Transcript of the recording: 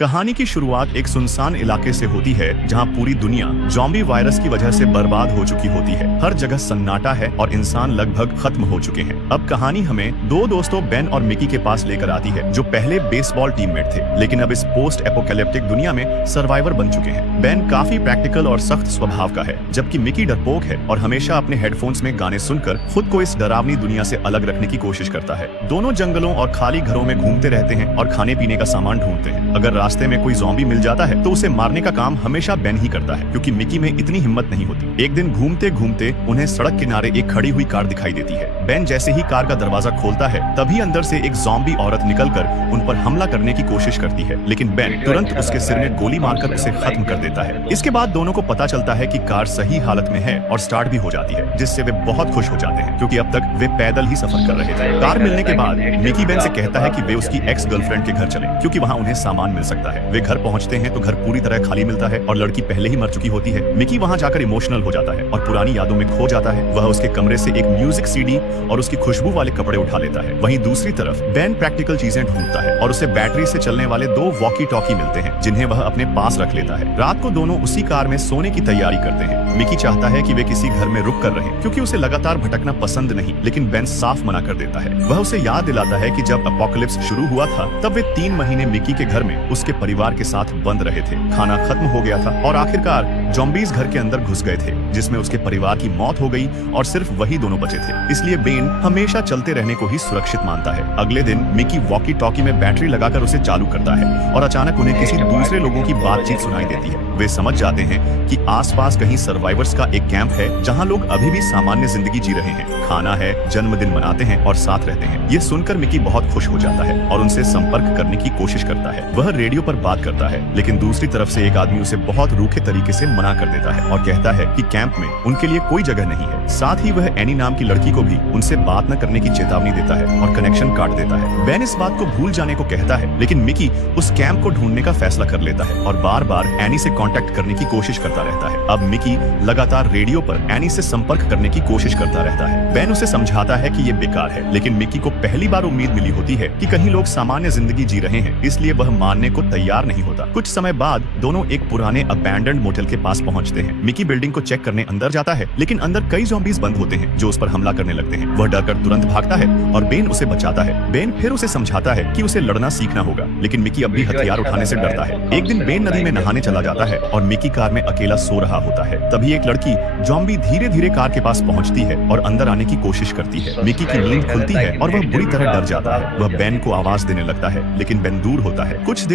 कहानी की शुरुआत एक सुनसान इलाके से होती है जहां पूरी दुनिया ज़ॉम्बी वायरस की वजह से बर्बाद हो चुकी होती है। हर जगह सन्नाटा है और इंसान लगभग खत्म हो चुके हैं। अब कहानी हमें दो दोस्तों बेन और मिकी के पास लेकर आती है जो पहले बेसबॉल टीममेट थे, लेकिन अब इस पोस्ट एपोकैलिप्टिक दुनिया में सर्वाइवर बन चुके हैं। बेन काफी प्रैक्टिकल और सख्त स्वभाव का है, जबकि मिकी डरपोक है और हमेशा अपने हेडफोन्स में गाने सुनकर खुद को इस डरावनी दुनिया से अलग रखने की कोशिश करता है। दोनों जंगलों और खाली घरों में घूमते रहते हैं और खाने पीने का सामान ढूंढते हैं। अगर रास्ते में कोई ज़ॉम्बी मिल जाता है तो उसे मारने का काम हमेशा बेन ही करता है, क्योंकि मिकी में इतनी हिम्मत नहीं होती। एक दिन घूमते घूमते उन्हें सड़क किनारे एक खड़ी हुई कार दिखाई देती है। बेन जैसे ही कार का दरवाजा खोलता है तभी अंदर से एक ज़ॉम्बी औरत निकलकर उन पर हमला करने की कोशिश करती है, लेकिन बेन तुरंत उसके सिर में गोली मारकर उसे खत्म कर देता है। इसके बाद दोनों को पता चलता है कि कार सही हालत में है और स्टार्ट भी हो जाती है, जिससे वे बहुत खुश हो जाते हैं क्योंकि अब तक वे पैदल ही सफर कर रहे थे। कार मिलने के बाद मिकी बेन से कहता है कि वे उसकी एक्स गर्लफ्रेंड के घर चलें, क्योंकि वहाँ उन्हें सामान मिल सकता है। वे घर पहुंचते हैं तो घर पूरी तरह खाली मिलता है और लड़की पहले ही मर चुकी होती है। मिकी वहां जाकर इमोशनल हो जाता है और पुरानी यादों में खो जाता है। वह उसके कमरे से एक म्यूजिक सीडी और उसकी खुशबू वाले कपड़े उठा लेता है। वहीं दूसरी तरफ बेन प्रैक्टिकल चीजें ढूंढता है और उसे बैटरी से चलने वाले 2 वॉकी टॉकी मिलते हैं, जिन्हें वह अपने पास रख लेता है। रात को दोनों उसी कार में सोने की तैयारी करते हैं। मिकी चाहता है कि वे किसी घर में रुक कर रहें, क्योंकि उसे लगातार भटकना पसंद नहीं, लेकिन बेन साफ मना कर देता है। वह उसे याद दिलाता है कि जब अपोकलिप्स शुरू हुआ था तब वे 3 महीने मिकी के घर में उसके परिवार के साथ बंद रहे थे। खाना खत्म हो गया था और आखिरकार ज़ॉम्बीज़ घर के अंदर घुस गए थे, जिसमें उसके परिवार की मौत हो गई और सिर्फ वही दोनों बचे थे। इसलिए बेन हमेशा चलते रहने को ही सुरक्षित मानता है। अगले दिन मिकी वॉकी टॉकी में बैटरी लगाकर उसे चालू करता है और अचानक उन्हें किसी दूसरे लोगों की बातचीत सुनाई देती है। वे समझ जाते हैं कि आसपास कहीं सर्वाइवर्स का एक कैंप है जहां लोग अभी भी सामान्य जिंदगी जी रहे हैं, खाना है, जन्मदिन मनाते हैं और साथ रहते हैं। ये सुनकर मिकी बहुत खुश हो जाता है और उनसे संपर्क करने की कोशिश करता है। वह रेडियो पर बात करता है, लेकिन दूसरी तरफ से एक आदमी उसे बहुत रूखे तरीके से मना कर देता है और कहता है कि कैंप में उनके लिए कोई जगह नहीं है। साथ ही वह एनी नाम की लड़की को भी उनसे बात न करने की चेतावनी देता है और कनेक्शन काट देता है। बेन इस बात को भूल जाने को कहता है, लेकिन मिकी उस कैंप को ढूंढने का फैसला कर लेता है और बार बार एनी से कांटेक्ट करने की कोशिश करता रहता है। अब मिकी लगातार रेडियो पर एनी से संपर्क करने की कोशिश करता रहता है। बेन उसे समझाता है कि ये बेकार है, लेकिन मिकी को पहली बार उम्मीद मिली होती है कि कहीं लोग सामान्य जिंदगी जी रहे हैं, इसलिए वह मानने को तैयार नहीं होता। कुछ समय बाद दोनों एक पुराने अबैंडन्ड मोटेल के पास पहुंचते हैं। मिकी बिल्डिंग को चेक करने अंदर जाता है, लेकिन अंदर कई ज़ॉम्बीज़ बंद होते हैं जो उस पर हमला करने लगते हैं। वह डरकर तुरंत भागता है और बेन उसे बचाता है। बेन फिर उसे समझाता है कि उसे लड़ना सीखना होगा, लेकिन मिकी अब भी हथियार उठाने से डरता है। एक दिन बेन नदी में नहाने चला जाता है और मिकी कार में अकेला सो रहा होता है। तभी एक लड़की ज़ॉम्बी धीरे धीरे कार के पास पहुंचती है और अंदर आने की कोशिश करती है। मिकी की नींद खुलती है और वह बुरी तरह डर जाता है। वह बेन को आवाज देने लगता है, लेकिन बेन दूर होता है। कुछ